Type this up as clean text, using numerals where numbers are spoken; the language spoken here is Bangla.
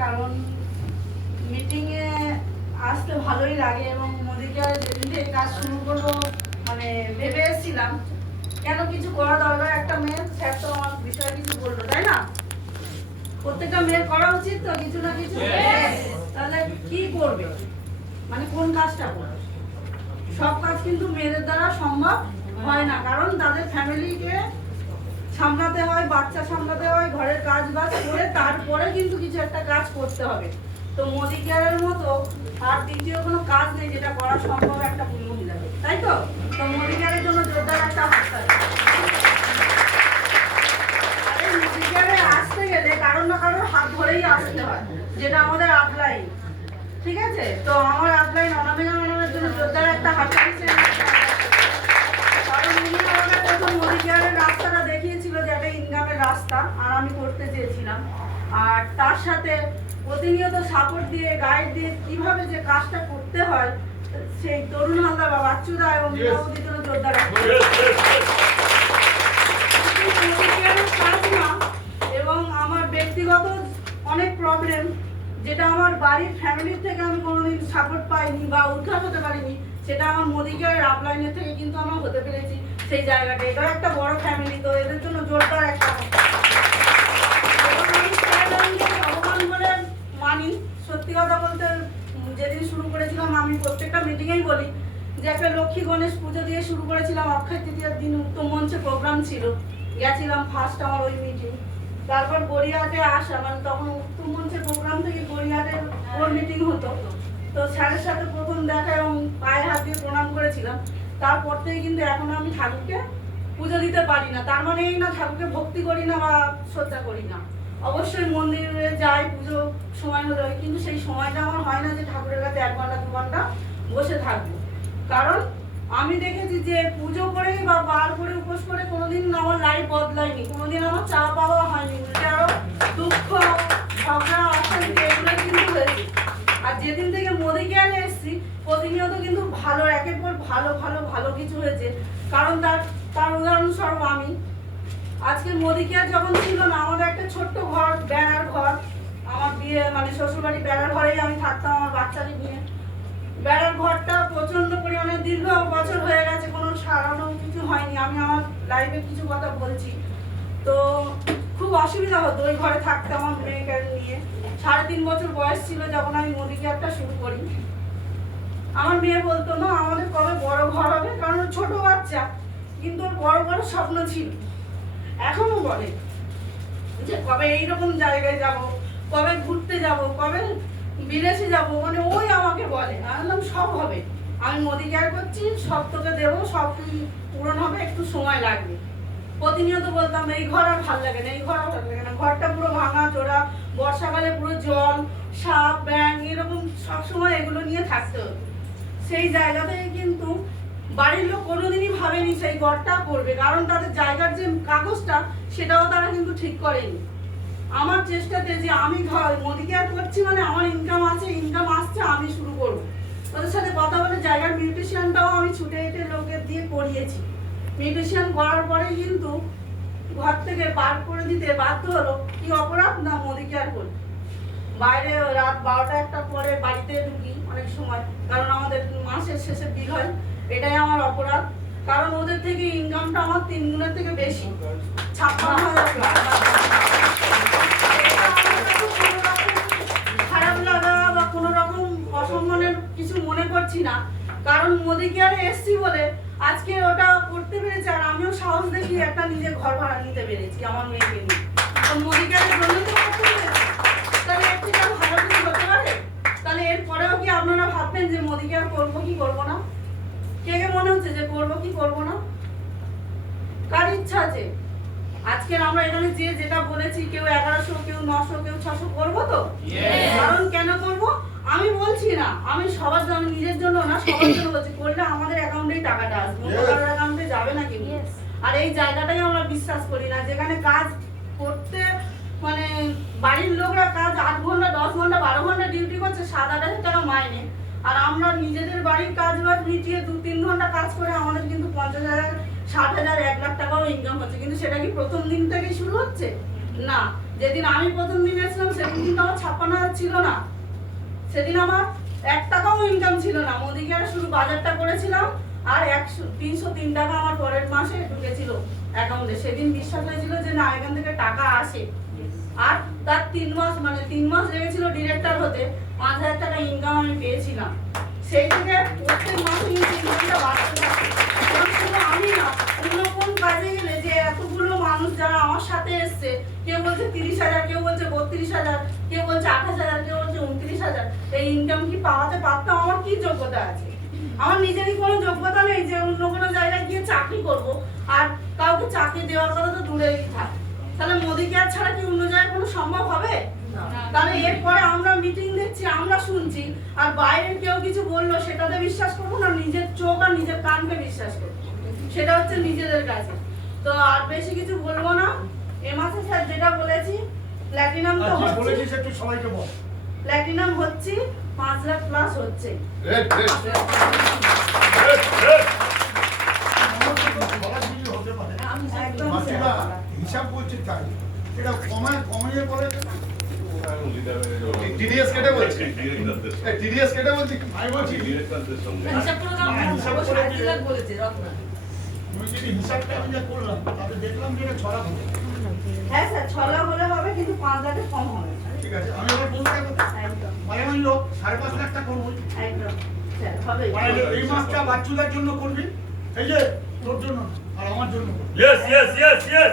কারণ মিটিংয়ে আসতে ভালোই লাগে এবং মোদিকে যেদিন থেকে কাজ শুরু করবো মানে ভেবে এসেছিলাম কেন কিছু করা দরকার একটা মেয়ের। স্যার তো আমার বিষয়ে কিছু বললো, তাই না? প্রত্যেকটা মেয়ের করা উচিত তো কিছু না কিছু। তাহলে কি করবে, মানে কোন কাজটা করবে? সব কাজ কিন্তু মেয়েদের দ্বারা সম্ভব হয় না, কারণ তাদের ফ্যামিলিকে সামলাতে হয়, বাচ্চা সামলাতে হয়, ঘরের কাজ বাজ করে তারপরে কিন্তু কিছু একটা কাজ করতে হবে। তো মোদি কেয়ারের মতো আর দ্বিতীয় কোনো কাজ নেই যেটা করা সম্ভব একটা মহিলাকে, তাই তো? তো মোদি কেয়ারের জন্য জোরদার একটা হাততালি। আরে মোদি কেয়ারে আসতে গেলে কারোর না কারোর হাত ধরেই আসতে হয়, যেটা আমাদের আপলাইন। ঠিক আছে, তো আমার আপলাইন অনামিকা ম্যাডামের জন্য জোরদার একটা হাততালি। কারণ উনি আমাকে প্রথম মোদি কেয়ারের রাস্তাটা দেখিয়েছিল যে একটা ইনকামের রাস্তা, আর আমি করতে চেয়েছিলাম। আর তার সাথে প্রতিনিয়ত সাপোর্ট দিয়ে গাইড দিয়ে কিভাবে যে কাজটা করতে হয় সেই তরুণ হালদার বা বাচ্চুদা এবং মোদির জন্য জোরদার কাজ না। এবং আমার ব্যক্তিগত অনেক প্রবলেম, যেটা আমার বাড়ির ফ্যামিলির থেকে আমি কোনোদিন সাপোর্ট পাইনি বা উদ্ধার হতে পারিনি, সেটা আমার মোদি কেয়ারের আপলাইনের থেকে কিন্তু আমরা হতে পেরেছি সেই জায়গাটা। এটা একটা বড় ফ্যামিলি, তো এদের জন্য জোরদার একটা ভগবান বলে মানি। সত্যি কথা বলতে যেদিন শুরু করেছিলাম আমি প্রত্যেকটা মিটিংয়েই বলি যে একটা লক্ষ্মী গণেশ পুজো দিয়ে শুরু করেছিলাম। অক্ষয় তৃতীয়ার দিন উত্তম মঞ্চে প্রোগ্রাম ছিল, গেছিলাম ফার্স্ট আমার ওই মিটিং। তারপর গড়িয়াহাটে আসা, মানে তখন উত্তম মঞ্চের প্রোগ্রাম থেকে গড়িয়াহাটে ওর মিটিং হতো। তো স্যারের সাথে প্রথম দেখা এবং পায়ে হাত দিয়ে প্রণাম করেছিলাম। তারপর থেকে কিন্তু এখন আমি ঠাকুরকে পুজো দিতে পারি না। তার মানে এই না ঠাকুরকে ভক্তি করি না বা শ্রদ্ধা করি না, অবশ্যই মন্দিরে যাই পুজো সময় হলে, কিন্তু সেই সময়টা আমার হয় না যে ঠাকুরের কাছে 1 ঘন্টা 2 ঘন্টা বসে থাকবো। কারণ আমি দেখেছি যে পুজো করে বা বার করে উপোস করে কোনোদিন আমার লাইফ বদলায়নি, কোনোদিন আমার চা পাওয়া হয়নি, উল্টে আরো দুঃখ ঝগড়া অশান্তি এগুলো কিন্তু হয়েছে। আর যেদিন থেকে মোদি কেয়ারে এসেছি প্রতিনিয়ত কিন্তু ভালো, একের পর ভালো ভালো ভালো কিছু হয়েছে। কারণ তার উদাহরণস্বরূপ আমি আজকে মোদি কেয়ার যখন ছিল না, আমাদের একটা ছোট্ট ঘর, বেড়ার ঘর, আমার বিয়ে মানে শ্বশুরবাড়ি বেড়ার ঘরেই আমি থাকতাম আমার বাচ্চাকে নিয়ে। বেড়ার ঘরটা প্রচন্ড পরিমাণে দীর্ঘ বছর হয়ে গেছে, কোনো সারানো কিছু হয়নি। আমি আমার লাইফে কিছু কথা বলছি, তো খুব অসুবিধা হতো ওই ঘরে থাকতে আমার মেয়েকে নিয়ে। 3.5 বছর বয়স ছিল যখন আমি মোদি কেয়ারটা শুরু করি। আমার মেয়ে বলতো না আমাদের কবে বড় ঘর হবে, কারণ ছোট বাচ্চা, কিন্তু ওর বড় বড় স্বপ্ন ছিল। এখনো বলে যে কবে এইরকম জায়গায় যাব, কবে ঘুরতে যাব, কবে বিদেশে যাব, মানে ওই আমাকে বলে। আমি বললাম সব হবে, আমি মোদি কেয়ার করছি, সব তোকে দেবো, সব পূরণ হবে, একটু সময় লাগবে। প্রতিনিয়ত বলতাম এই ঘর আর ভালো লাগে না, এই ঘর আর ভালো লাগে না। ঘরটা পুরো ভাঙা চোরা, বর্ষাকালে পুরো জল, সাপ ব্যাঙ এরকম সবসময় এগুলো নিয়ে থাকতে হতো। সেই জায়গা থেকে কিন্তু বাড়ির লোক কোনোদিনই ভাবেনি সেই ঘরটা করবে, কারণ তাদের জায়গার যে কাগজটা সেটাও তারা কিন্তু ঠিক করেনি। আমার চেষ্টাতে যে আমি মোদি কেয়ার করছি মানে আমার ইনকাম আছে, ইনকাম আসছে, আমি শুরু করবো। তাদের সাথে কথা বলে জায়গার মিউটিশিয়ানটাও আমি ছুটে হেঁটে লোকের দিয়ে করিয়েছি। মিউটিশিয়ান করার পরে কিন্তু ঘর থেকে পার করে দিতে বাধ্য হলো। কি অপরাধ না মোদি কেয়ার করি। বাইরে রাত 12টা-1টা পরে বাড়িতে ঢুকি অনেক সময়, কারণ আমাদের মাসের শেষে বিল হয়। এটাই আমার অপরাধ, কারণ ওদের থেকে ইনকামটা আমার 3 গুণের থেকে বেশি, 56,000 খারাপ লাগা বা কোনো রকম অসম্মানের কিছু মনে করছি না, কারণ মোদি কেয়ারে এসছি বলে আজকে ওটা করতে পেরেছি। আর আমিও সাহস দেখিয়ে একটা নিজের ঘর ভাড়া নিতে পেরেছি আমার মেয়েকে নিয়ে। তো মোদি কেয়ারের জন্য তো করতে পেরেছি, তাহলে এর থেকে ভালো কিছু হতে পারে? তাহলে এরপরেও কি আপনারা ভাববেন যে মোদি কেয়ার করবো কি করবো না? কে কে মনে হচ্ছে যে করবো কি করবো না? কার ইচ্ছা আছে? আজকে আমরা এখানে যে যেটা বলেছি, কেউ 1100, কেউ 900, কেউ 600 করবো তো? কারণ কেন করবো আমি বলছি না, আমি সবার জন্য, নিজের জন্য না, সবার জন্য বলছি। করলে আমাদের অ্যাকাউন্টেই টাকাটা আসবে, ওনার অ্যাকাউন্টে যাবে না কিন্তু। আর এই জায়গাটাই আমরা বিশ্বাস করি না, যেখানে কাজ করতে মানে বাড়ির লোকরা কাজ 8 ঘন্টা 10 ঘন্টা 12 ঘন্টা ডিউটি করছে, 7-8 হাজার টাকা মাইনে, আর আমরা নিজেদের বাড়ির কাজ বাজ মিটিয়ে 2-3 ঘন্টা কাজ করে আমাদের কিন্তু 50,000, 60,000, 1 লাখ টাকাও ইনকাম হচ্ছে। কিন্তু সেটা কি প্রথম দিন থেকেই শুরু হচ্ছে? না, যেদিন আমি প্রথম দিন এসেছিলাম সেদিন কিন্তু আমার 56,000 ছিল না। সেদিন আমার 1 টাকাও ইনকাম ছিল না। মোদিকে আর শুধু বাজারটা করেছিলাম আর 303 টাকা আমার পরের মাসে ঢুকেছিল অ্যাকাউন্টে। সেদিন বিশ্বাস হয়েছিল যে না, এখান থেকে টাকা আসে। আর তার 3 মাস মানে 3 মাস লেগেছিল ডিরেক্টর হতে, 5,000 টাকা ইনকাম আমি পেয়েছিলাম। সেই থেকে প্রত্যেক মাসে কিন্তু ইনকামটা বাড়তে থাকে। এবং শুধু আমি না, অন্য কোন কাজে গেলে যে এতগুলো মানুষ যারা আমার সাথে এসছে, কেউ বলছে 30,000, কেউ বলছে 32,000, কেউ বলছে 28,000, কেউ বলছে 29,000, এই ইনকাম কি পাওয়াতে পারতাম? আমার কি যোগ্যতা আছে? আমার নিজেরই কোনো যোগ্যতা নেই যে অন্য কোনো জায়গায় গিয়ে চাকরি করব। আর কাউকে চাকরি দেওয়ার কথা তো দূরেই থাক। তাহলে মোদি কেয়ার ছাড়া কি অন্য জায়গায় কোনো সম্ভব হবে? তাহলে এরপরে আমরা মিটিং দেখছি, আমরা শুনছি, আর বাইরের কেউ কিছু বললো সেটাতে বিশ্বাস করবো না, নিজের চোখ আর নিজের কানকে বিশ্বাস করবো। সেটা হচ্ছে নিজেদের কাছে। তো আর বেশি কিছু বলবো না। এ মাসে স্যার যেটা বলেছি, প্ল্যাটিনাম তো হচ্ছে, একটু সবাইকে বল। প্ল্যাটিনাম হচ্ছে 5 লাখ প্লাস হচ্ছে। হতে পারে একদম মাসিরা হিসাব বলছে তাই, এটা কমাইয়ে বলে টিডিএস কেটে বলছি, টিডিএস কেটে বলছি, আমি বলছি হিসাব করে দাও, হিসাব অবশ্য করে 5 লাখ বলেছে রত্না। তুমি যদি হিসাবটা আমি যা করলাম তাতে দেখলাম যে এটা 6 লাখ হবে। হ্যাঁ স্যার, 6 লাখ হলে হবে, কিন্তু 5 লাখের কম হবে। ঠিক আছে, আমি এবার বলতে থাকবো। একদম মানে আমি লোক 5.5 লাখ টাকা করবো। একদম স্যার, হবে। মানে এই মাসটা বাচ্চুদের জন্য করবি, এই যে তোর জন্য আর আমার জন্য করবি। Yes, yes, yes, yes.